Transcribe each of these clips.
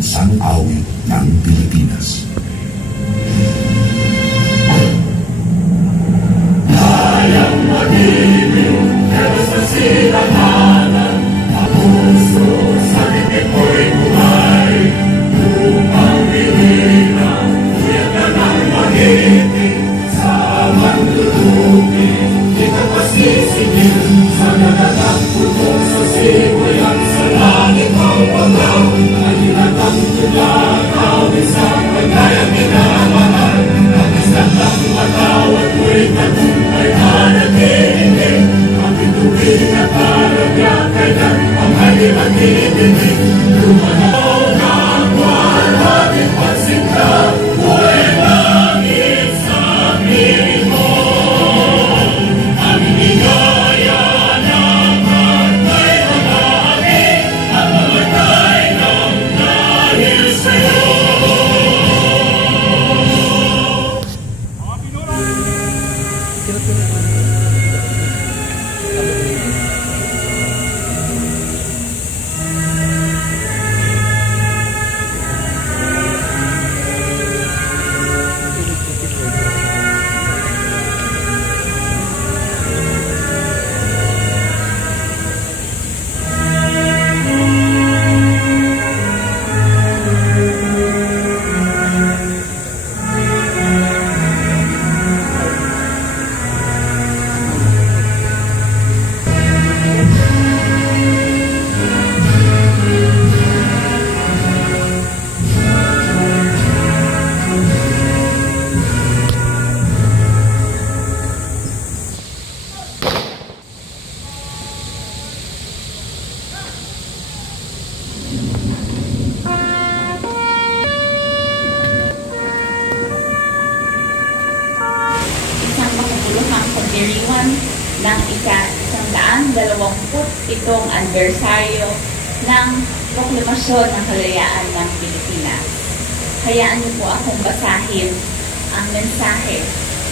pambansang awit ng Pilipinas. Hayang mag-ibig, kaya sa silanganan, ang puso sa titik ko'y buhay, upang bilinan, kuyagan ang mag-ibig, sa manlulubi, di ka pasisigil, sa nagagang pulong sa sigoy at sa langit ang pagaw, ay inatang tulang awit sa pagkayang minamahal, ang isang ng matawad mo'y tagumpay na nag-iinig, ang ituwid na paragya kailan ang halim at iinig, lumanaw ng walhating pagsinta, buhay langit sa piling mo, ang bigaya ng patay ng aking, at mamatay ng dahil sa'yo. Pagdiriwan ng ika-127 anibersaryo ng Proklamasyon ng Kalayaan ng Pilipinas. Hayaan niyo po akong basahin ang mensahe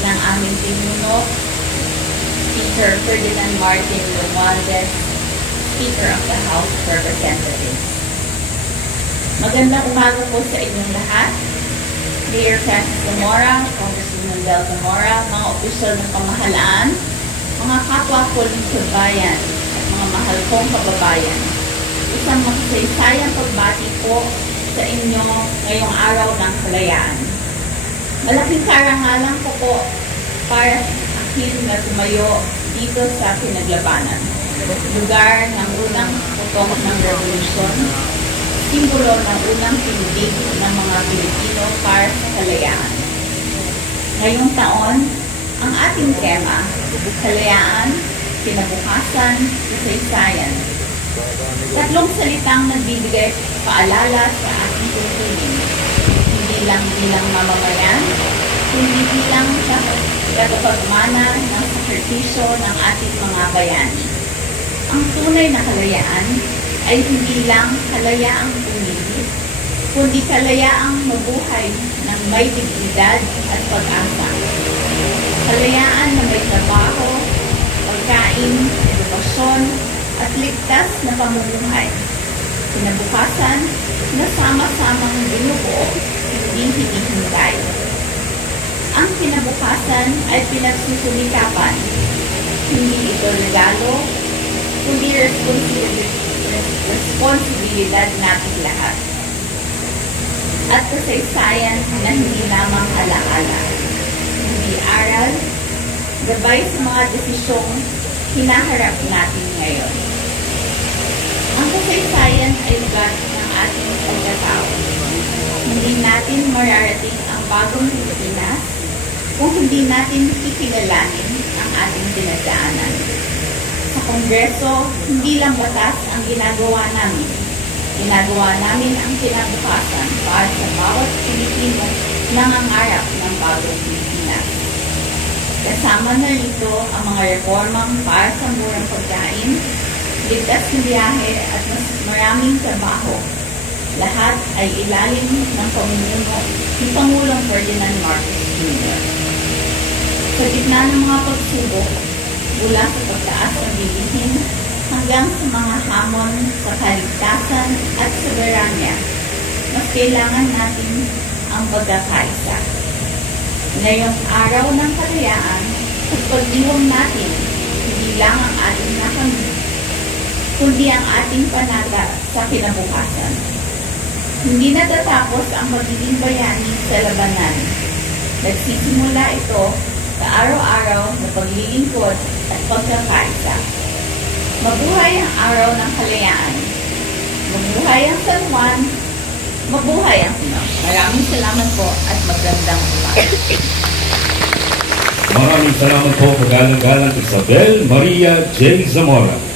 ng aming pinuno, Speaker Ferdinand Martin Romualdez, Speaker of the House of Representatives. Magandang umaga po sa inyong lahat. Mayor Francis Zamora, Congresswoman Bel Zamora, mga opisyal ng pamahalaan, mga kapwa ko ng bayan at mga mahal kong kababayan. Isang makasaysayang pagbati po sa inyo ngayong araw ng kalayaan. Malaking karangalan ko po para sa akin na tumayo dito sa pinaglabanan. Lugar ng unang putok ng revolusyon, simbolo ng unang pindig ng mga Pilipino para sa kalayaan. Ngayong taon, ang ating tema, kalayaan, kinabukasan, kasaysayan. Tatlong salitang nagbibigay paalala sa ating tungkulin. Hindi lang bilang mamamayan, kundi bilang tagapagmana ng sakripisyo ng ating mga bayani. Ang tunay na kalayaan ay hindi lang kalayaang pumili, kundi kalayaang mabuhay ng may dignidad at pag-asa. Kalayaan na may trabaho, pagkain, edukasyon, at ligtas na pamumuhay. Kinabukasan na sama-samang binubuo, hindi hinihintay. Ang kinabukasan ay pinagsusumikapan. Hindi ito regalo, kundi responsibilidad natin lahat. At kasaysayan na hindi lamang alaala, hindi aral, gabay sa mga desisyong hinaharap natin ngayon. Ang kasaysayan ay ugat ng ating pagkatao. Hindi natin mararating ang bagong Pilipinas kung hindi natin kikilalanin ang ating dinadaanan. Sa Kongreso, hindi lang batas ang ginagawa namin. Ginagawa namin ang kinabukasan para sa bawat Pilipino nangangarap ng bagong Pilipinas. Kasama na rito ang mga reformang para sa murang pagkain, ligtas na biyahe at mas maraming trabaho. Lahat ay ilalim ng pamumuno ni Pangulong Ferdinand Marcos Jr. Sa gitna ng mga pagsubok, mula sa pagtaas ng bilihin hanggang sa mga hamon sa kaligtasan at soberanya, mas kailangan natin ang pagkakaisa. Ngayong araw ng kalayaan, pagdiwang natin, hindi lang ang ating nakamit, kundi ang ating panata sa kinabukasan. Hindi natatapos ang magiging bayani sa labanan. Nagsisimula ito sa araw-araw na paglilingkod at pagkakaisa. Mabuhay ang araw ng kalayaan. Mabuhay ang San Juan. Mabuhay ang Sino. Maraming salamat po at magandang umaga. Maraming salamat po, Kagalang-galang Isabel Maria J. Zamora.